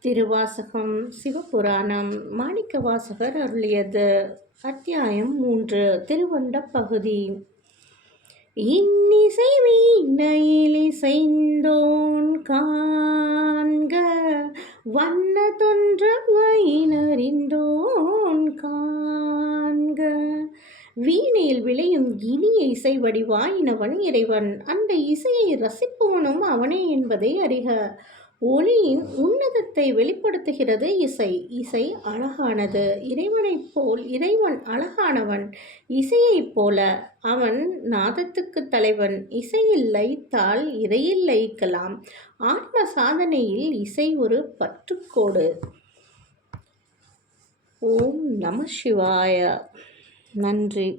திருவாசகம் சிவபுராணம் மாணிக்க வாசகர் அருளியது. அத்தியாயம் மூன்று திருவண்ட பகுதி. இன்னிசை வீணையில் இசைந்தோன் காண்க வண்ண தொன்ற வைணறிந்தோன் காண்க. வீணையில் விளையும் இனிய இசை வடிவாயினவன் இறைவன் அந்த இசையை ரசிப்பவனும் அவனே என்பதை அறிக. ஒளியின் உன்னதத்தை வெளிப்படுத்துகிறது இசை. இசை அழகானது. இறைவனைப் போல் இறைவன் அழகானவன். இசையைப் போல அவன் நாதத்துக்கு தலைவன். இசையில் லயித்தால் இறையில் லயிக்கலாம் ஆத்ம சாதனையில் இசை ஒரு பற்றுக்கோடு. ஓம் நம சிவாய. நன்றி.